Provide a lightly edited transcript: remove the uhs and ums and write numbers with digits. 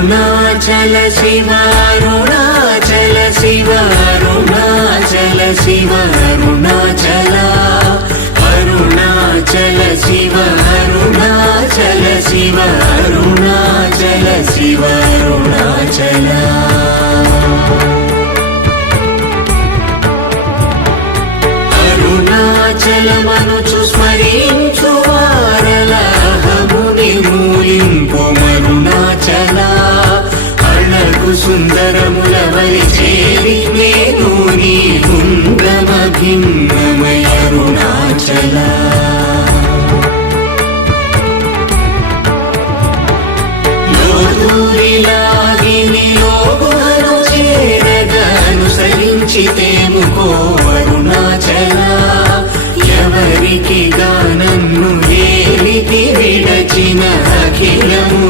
Arunachal Shiva Arunachal Shiva Arunachal Shiva Arunachal Arunachal Shiva Arunachal Shiva Arunachal Shiva Arunachal అరుణాచలమనుచు స్మరించు వారలహము నిర్మూలింపు మరుణాచల Azhagu Sundara